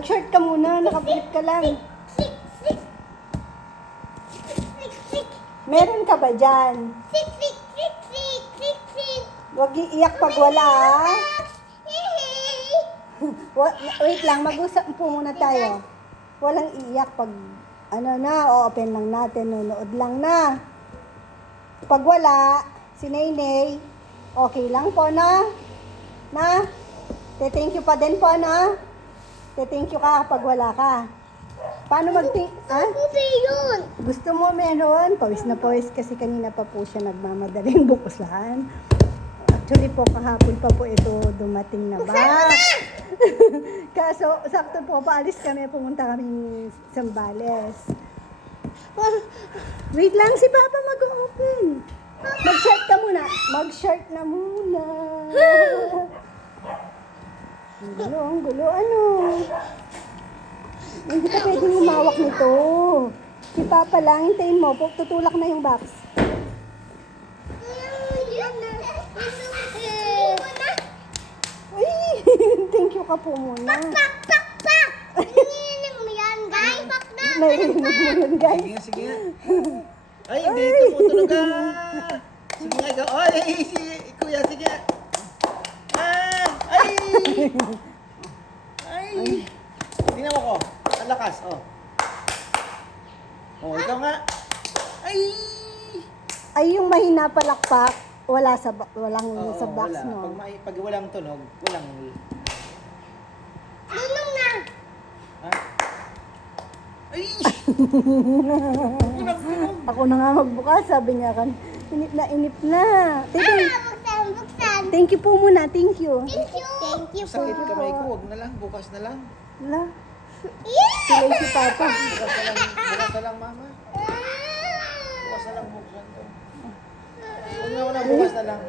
Mag-short ka muna, nakapilip ka lang. Sik, sik. Sik, sik. Meron ka ba dyan? Sik, sik, sik, sik, sik, sik. Huwag iiyak pag wala, ha? Hihi. Wait lang, mag-usap po muna tayo. Walang iiyak pag, ano na, o-open lang natin, nunood lang na. Pag wala, si Naynay, okay lang po na? Na? Te-thank you pa din po, na? Te-thank you ka pag wala ka. Paano ha? Puti yun. Gusto mo meron? Pawis na pawis kasi kanina pa po siya nagmamadaling bukusan. Actually po, kahapon pa po ito dumating na box. Kaso, sakto po, paalis kami, pumunta kami Zambales. Wait lang, si Papa mag-open. Mag-shirt ka muna. Mag-shirt na muna. Ang gulo, ano? Hindi ka pwedeng humawak nito. Si Papa lang, hintayin mo, tutulak na yung box. Uy, thank you ka po muna. Pak, pak, pak. Nininig mo yan, guys? Pak na. Narinig mo yun, guys. Sige nga, sige nga. Ay, hindi ito putunog Sige nga, ikaw. Ay, si kuya, sige nga. Ay! Ay! Tingnan mo ko. Ang lakas, oh. Oh, ikaw nga. Ay! Ay, yung mahina palakpak, walang Oo, sa box, wala. no? Pag walang tunog, walang... Tulong na. Ha? Ay! Tunog, tunog. Ako na nga magbukas, sabi niya kan, inip na, inip na. Buksan, buksan. Thank you po muna, thank you. Thank you. Thank you po. Sakit kamay ko, huwag na lang. Bukas na lang. Wala, Yeah. sila si Papa. Bukas na lang, mama. Bukas na lang, buksan ko. Huwag na, bukas na lang.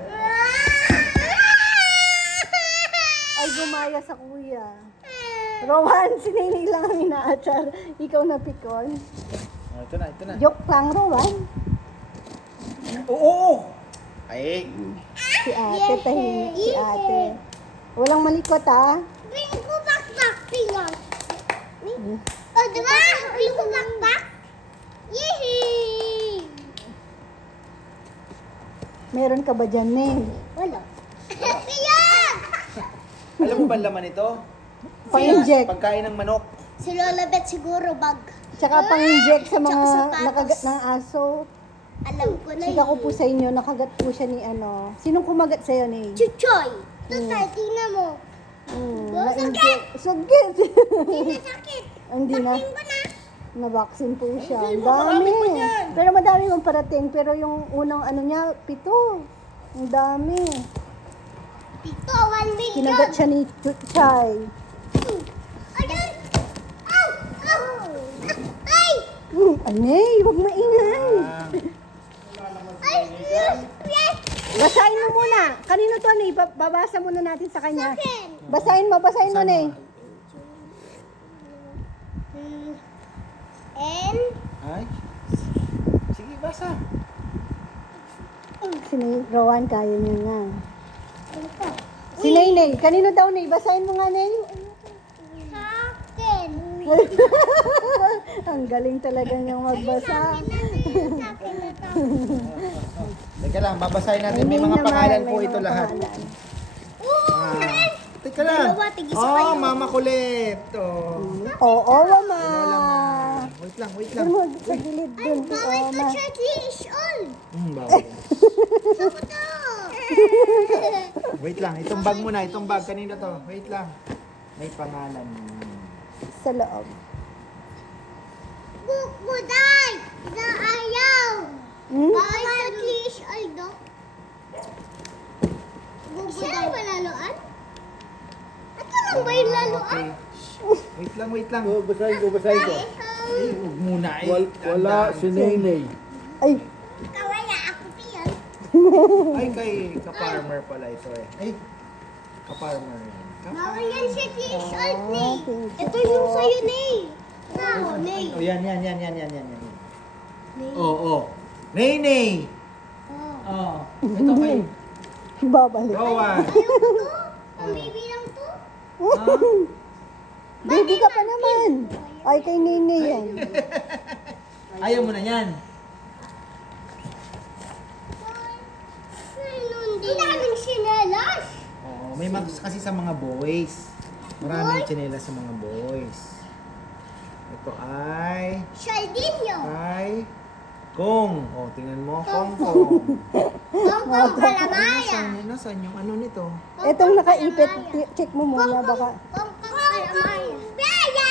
Ay, gumaya sa kuya. Rowan, si Nenay lang ang inaatsar. Ikaw na pikon. Oh, ito na, ito na. Joke lang, Rowan. Oo! Ay! Si ate, tahimik si ate. Walang malikot, ha? Bring ko back, pingon. Oh, diba? Bring ko back. Yehey! Meron ka ba dyan, Neng? Wala. Kaya! Alam mo ba ang laman ito? Pang-inject. Pagkain ng manok. Si Lola Bet siguro bag. Tsaka pang-inject sa mga Tsaka sapatos. nakagat ng aso. Alam ko na Sika ko po sa inyo, nakagat po siya ni ano. Sinong kumagat sa'yo, Neng? Chuchoy! Tutay, tingnan mo. Na-inject. Sakit! Hindi na sakit. Hindi na. Tingnan ko na. Na-vaccine po siya. Ang marami dami. pa yan. Pero madami mong parating. Pero yung unang ano niya, 7. Ang dami. Ito, 1 million. Kinagat siya ni Chuchay. Ayan! Ow! Ow! Ay! Anay, huwag maingay. Ay! Yes! Yes! Basahin mo muna. Kanino to, Nay? Babasa muna natin sa kanya. Akin! Basahin mo, Nay. N. Ay? Sige, basa. Si Nay, Rowan, kaya niya nga. Ano to? Si Nay. Kanino daw, Nay? Basahin mo nga, Nay. Sa akin. Ang galing talaga niyang magbasa. Sa akin na to. Teka lang, babasahin natin. May Hindi mga naman, pangalan may po ito mga lahat. pangalan. Teka lang. Dalawa, tig-isa Oh, kayo. mama kulit. Oh. Oo, Mama. Wait lang, wait Doon lang. mo, sa gilid Ay, dun. Si bawal Oma. to 30 years old. Bawal. Ako to. Wait lang, itong bag muna. Itong bag, kanino to? Wait lang. May pangalan. Sa loob. Buday! Isa ayaw! Hmm? Bawal 30 years old, do? Buday ba laluan? Ito lang ba yung laluan? Wait lang, wait lang. Basahin ko. Ay, huwag muna eh. Wala si Nenay. Ay, Kawaya ako piyan. Ay, kay ka-farmer pala ito eh. Ay, ka-farmer yan. Bawal yan 30 years old, Ah, Nay. thank you Ito po. yung sa'yo, Nay. Ito, Nay. Oh, yan. Oh. Nay. Oh. Ito kay babalik. Rowan. Ayaw ko to. Ang baby lang to. Ah, Baby ka pa naman. Ay, kay Nene yan. Ayaw mo na yan. Ang daming sinelas. Oo, may kasi sa mga boys. Maraming tsinelas sa mga boys. Ito ay... Shaldinyo. Ay... Kong. O, tingnan mo. Kong Kong. Kongkong kalamaya. Nasaan yung ano nito? Etong nakaipit, check mo muna baka. Kongkong kalamaya. Baya!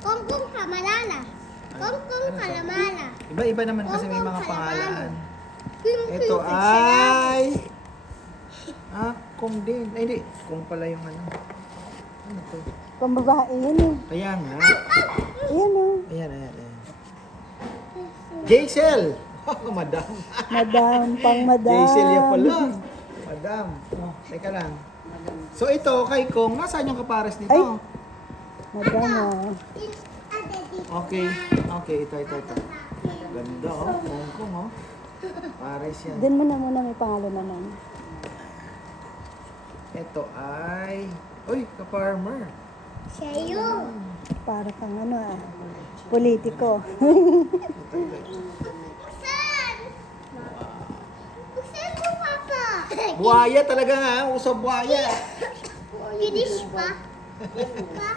Kongkong kamalala. Kongkong kalamala. Iba-iba naman kasi may mga Kongkong pangalan. Ito Ito ay... Ah, Kong din. Ay, hindi. Kong pala yung ano. Ano to? Pambabae yan eh. Kaya nga. Ayan oh. Ayan, ayan, ayan. Jaisel! Oh, madam. Madam, pang madam. Jaisel yan pala. Madam. Oh, teka lang. So ito, kay Kong, nasaan yung kapares nito? Ay. Madam oh. Okay. Okay, ito. Ganda oh. Kong oh. Pares yan. Doon mo na muna may pangalan naman. Ito ay... Uy, ka-farmer. Siya yun. Para kang ano politiko. Buksan! Buksan mo, Papa. Buhaya talaga nga. Uso buhaya. Finish pa? Pa?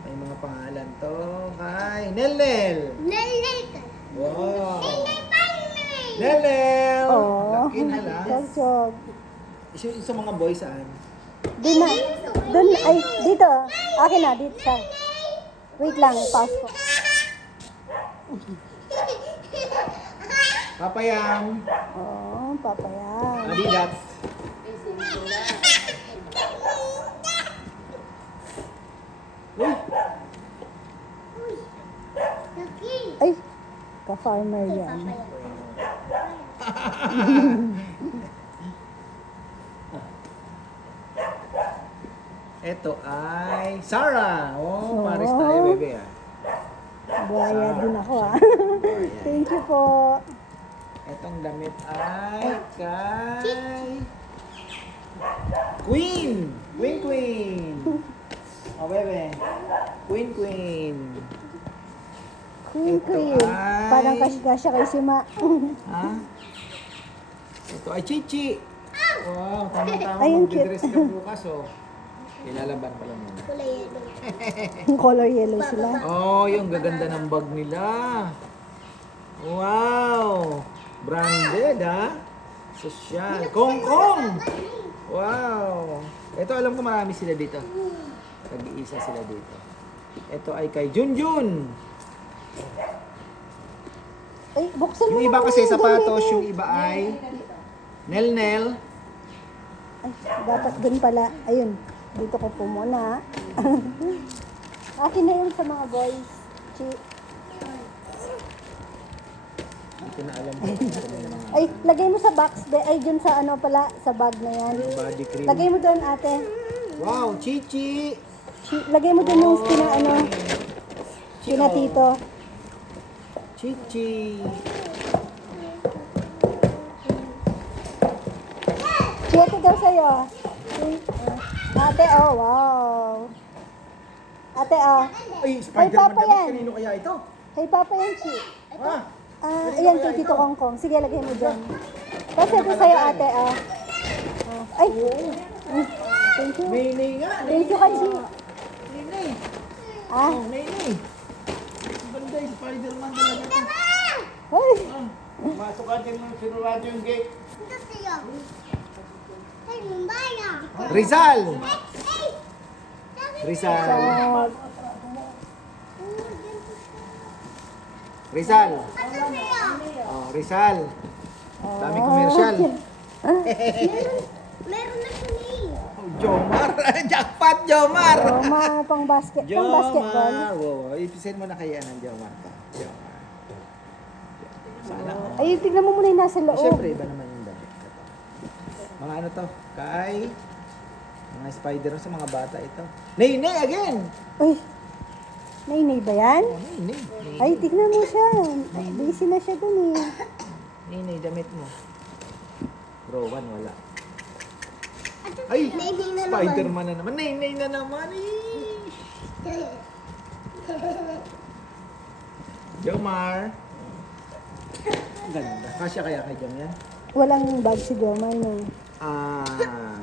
May mga pangalan to. Kay Nelnel. Nalay ka. Wow. Nalay pa rin. Nelnel! Oo. Laki na lang. Chog-chog. Isa mga boys saan? Doon na. Doon, ay, dito. Akin na, dito siya. Wait lang, pause ko. Papayang. Oo, papaya. Adidas. Uy! Laki. Ay, ka-farmer yan. Ito ay Sarah. Oh, Oo. pares tayo, bebe. Ah. Buhaya din ako Thank you po. Itong damit ay kay Queen. Queen. Oh, bebe. Queen. Queen, Ito queen. ay- Parang kasya kay Sima. Ha? Ito ay Chichi. Wow, tama-tama. Ayun, cute. Magdidress ka bukas, oh. Ilalaban pala muna. Kulay yellow. Color yellow sila. Oh, yung gaganda ng bag nila. Wow! Branded, ha? Social. Kong! Wow! Ito, alam ko marami sila dito. Tag-iisa sila dito. Ito ay kay Junjun. Ay, buksan mo Yung iba naman kasi yun, sapatos, Bebe. yung iba ay Nel. Ay, dapat dun pala. Ayun, dito ko po muna. Akin na yun sa mga boys. Hindi ko na alam kung ano yung mga Ay, lagay mo sa box. Ay, dun sa ano pala, sa bag na yan. body cream. Lagay mo dun, ate. Wow, Chichi! Lagay mo dun yung sina, ano, sina Oh. tito. Chichi! Ito daw sa'yo. Ate, oh, wow. Ate, oh. Ay, Kay Papa Spider-Man yan. kanino kaya ito? Kay Papa yan, Chi. Ah, Ayan, kay Tito Kongkong. Sige, lagay mo dyan. Tapos ito sa'yo, ate, oh. Ay, thank you. Nene nga. Thank you, Kachi. Nene. Ah, Oh, Nene. Banda yung Spider-Man talaga to. ay. Masok ka din ng sinurado yung gate. Ito sa'yo. Ay, Mumbaya. Rizal! Ay! Rizal. Sa, Rizal. Ito sa'yo. Oh, Rizal. Dami commercial. Meron na sini. Oh, Jomar. Jackpot, Jomar. pang basketball. Jomar. Wow, ipisin mo na kaya ng Jomar to. Jomar. Sana. Oh. Ay, tignan mo muna yung nasa loob. Siyempre, iba naman yung damit. Mga ano to? Kay mga spider sa mga bata ito. Nene again! Uy, nainay ba yan? Oh, Nene. Nene. Ay, tignan mo siya. Busy na siya dun eh. Nene, damit mo. Rowan, wala. Ito Ay, Nainay na naman. Spider-Man na naman. Nainay na naman eh. Jomar. Ganda. Kasya kaya kay Jom yan? Walang bag si Jomar na.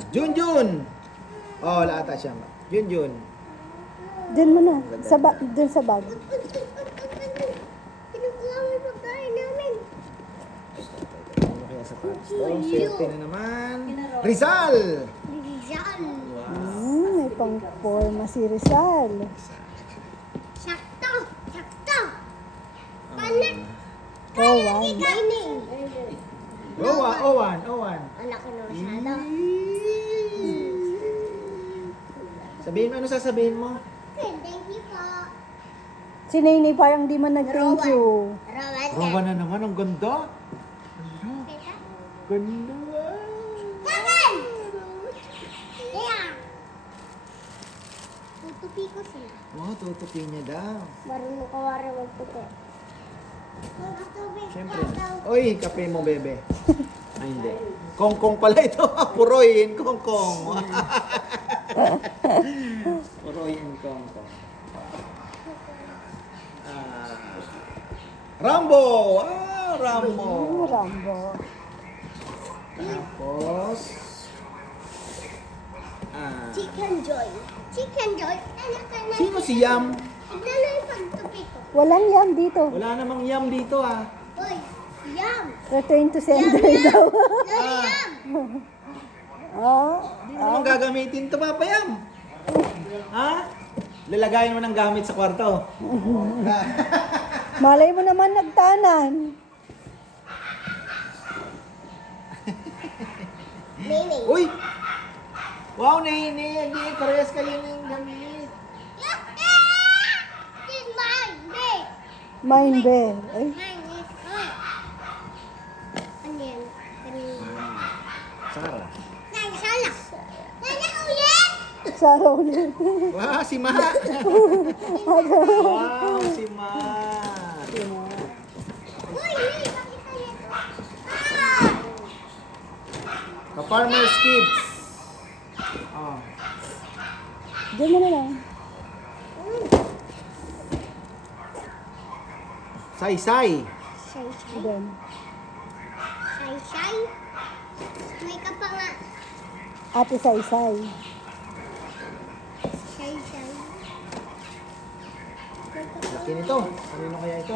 Junjun. Oh, wala ata siya. Junjun. Diyan mo na. Dun sa bag. Kinukuha mo yung pagkain namin. Ano kaya sa patos to? Swerte na naman. Rizal. Rizal. May pang-forma si Rizal. Sakto. Sakto. Panak. Rowan. Nainay. Owan. Anak ko na masyado. Sabihin mo, ano sasabihin mo? Okay, thank you po. Si Nainay parang di man nag-thank you. Rowan. Rowan na naman, ang ganda. Teka. Ganda. Kawan! Yeah. Tutupi ko sila. Wow, tutupin niya daw. Marunong ka wari magtupi. Magtupi Siyempre. Oy, kape mo, bebe. Ay, hindi. Kongkong pala ito. Puroy and kongkong. Puroy and kongkong. Rambo! Rambo. Rambo. Tapos, Chicken Joy. Chicken Joy. Anak ka na. sino si Yam? Tignan na yung pagtupi ko. Walang yam dito. Wala namang Yam dito ah. Uy, yum. Return to sender daw. Lolo, yum. Hindi naman gagamitin ito, Papa Yam. Ha? Lalagayin mo ng gamit sa kwarto. Malay mo naman nagtanan. Nene. Uy! Wow, Nene! Hindi, parehas kayo ng gamit. This is mine, babe. Mine bear. Ay, Mine is mine. Ano yan? Sarah. Nine, salak. Nana, ulit! Sarah ulit. Wow, si Ma! Wow, si Ma! Uy, pakita niyo ito. Ah! Ka-Farmer's Kids. Oh. Diyan mo na lang. Say-say. Shay-shay. Diyan. Shay-shay. May ka pa nga. Ate Saysay. Shay-shay. Laki nito. Kanino kaya ito?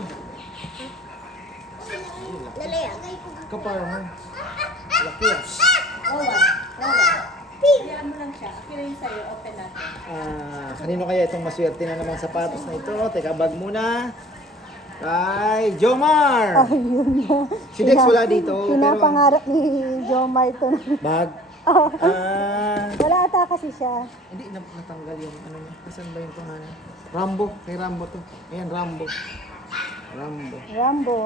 Lalagay ko. Ka-Farmer. Laki ah. Hayaan mo lang siya. Kirin sa'yo. Open natin. Kanino kaya itong maswerte na naman sapatos na ito? Teka, bag muna. Kay Jomar! Ayun na. Si Dex wala dito. Pinapangarap ni Jomar ito. Bag? Wala ata kasi siya. Hindi, natanggal yung ano niya. Saan ba yung pangalan? Rambo. Kay Rambo to. Ayan, Rambo. Rambo. Rambo.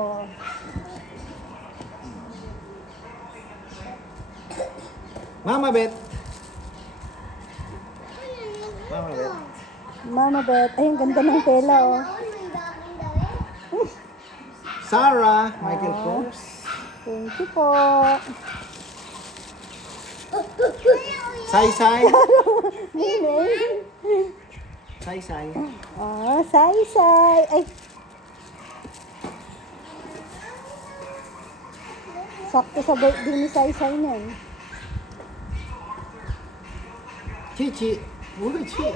Mama Bet. Mama Bet. Mama Bet. Ay, ang ganda ng tela, oh. Sarah. Michael Kors. Thank you po. Say-say. Nene. Say-say. Oh, Saysay. Ay. Sakto sa birthday ni Saysay niyan. Chichi. Uy, Chi.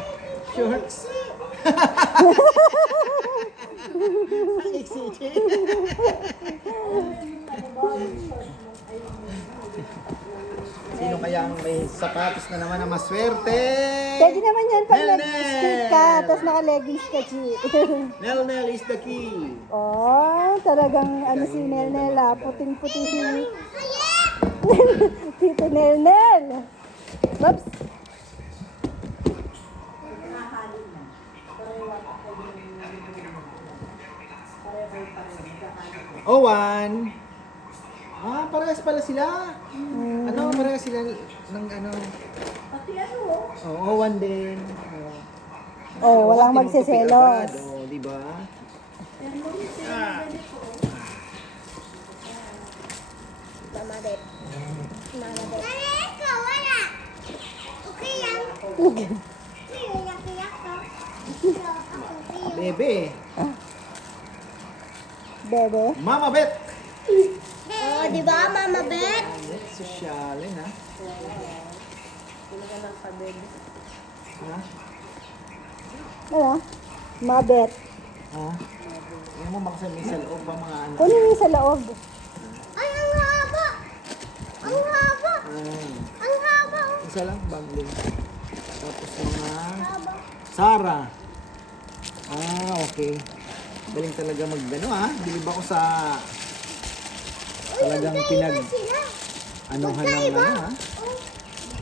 Shorts. Ang iksi, Chi. Sino kaya ang may sapatos na naman na maswerte? Pwede naman yan pag Nel, nag-skate ka, tapos naka-leggings ka, Chi. Nel is the key. Oh, talagang ano si Nel ah. Puting-puti si Tito Nel. Oops. Owan. Parehas pala sila. Ano, parehas sila ng ano. Pati ano? Oo, Owan din. Oh, walang Owan, tinutupi magseselos. agad. Oh, di ba? Mama Bet. Mama Bet. Nana, ikaw, wala. Iyak-iyak ka. Bebe. Bebe. Mama Bet. Oh, di ba, Mama Bet? Sosyalin, ha? Ha? Ano? Mabet. Ha? Yan mo makasal may sa loob ba mga ano? Kunin mo sa loob. Ay, ang haba! Ang haba! Ay, Ang haba! isa lang, bundling. Tapos mga Haba. Sara. Ah, okay. Galing talaga magano ha. Bilib ako sa talagang pinag Sila. anuhan ng ano ha.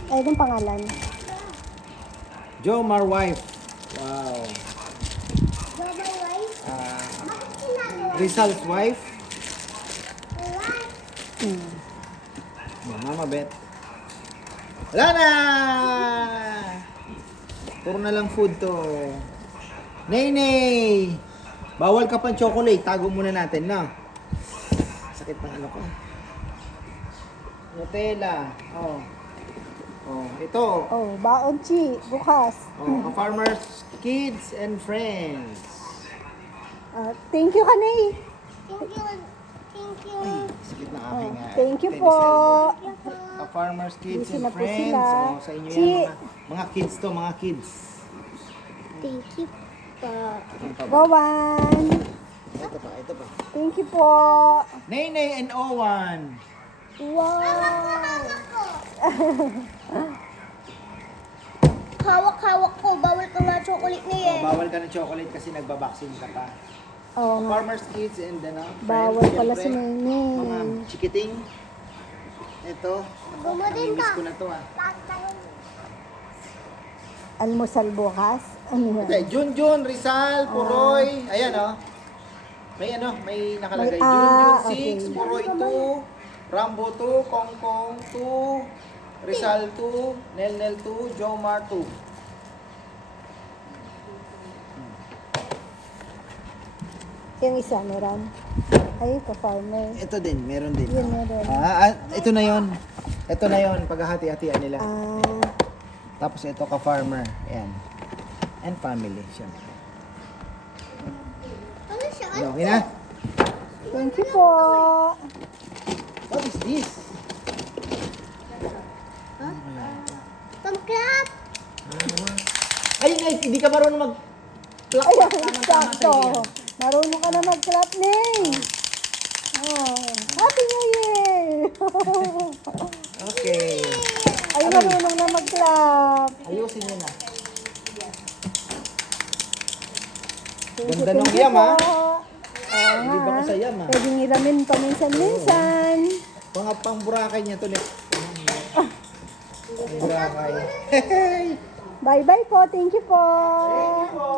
Ay, itong pangalan. Jomar wife. Wow. Baba, wife. Bakit ginagawa? Rizal's wife. Wala. Mama Bet. Wala na! Puro na lang food to. Nay! Bawal ka pang chocolate. Tago muna natin, na. Sakit ng ano ko. Nutella. Oh. Oh, ito. Oh, baon chi. Bukas. Oh, a farmer's kids and friends. Thank you, Kanay. Thank you. Thank you. Ay, sakit na aking Thank you tennis po. elbow. A farmer's kids Busy and na po friends. sila. Oh, sa inyo Chi. yan, mga kids to, mga kids. Thank you po. Ano pa ba? Rowan. Ito pa, ito pa. Thank you po. Nay and Owan. Wow. Hawak-hawak ko. Bawal ka nga chocolate na Oh, yan. bawal ka ng chocolate kasi nagbabaksine ka pa. Oo nga. Farmer's kids and ano, Bawal friends, pala syempre. si Nene. Mga chikiting. Ito. Gumaling Miss ka. ko na to ah. Almusal bukas. Ano yan? Okay, Junjun, Rizal, Puroy. Ayan oh. May ano, may nakalagay. May- Junjun 6, okay. Puroy 2, Rambo 2, Kongkong 2, Rizal 2, Nelnel 2, Jomar 2. Yung isa, meron. Ay, ka-farmer. Ito din, meron din. Yun, meron. Ito na yon. Ito na yon, paghahati-hatian nila. Ah, Tapos ito ka-farmer. Ayan. And family, syempre. Ano siya? Okay na? thank you po. What is this? Pangkat! Ay, hindi ka marunong mag... Ay, sakto. Marunong ka na mag-clap, Nay. Oh, Happy New Year! Okay. Ay, marunong na mag-clap. Ayusin nyo na. Thank Ganda you, ng thank you yam, po. ah. Oo Hindi ba nga. ko sa yam, ah? Pwedeng iramin paminsan-minsan. Mga pang Boracay niya tuloy. Boracay. Bye-bye po. Thank you po. Thank you po.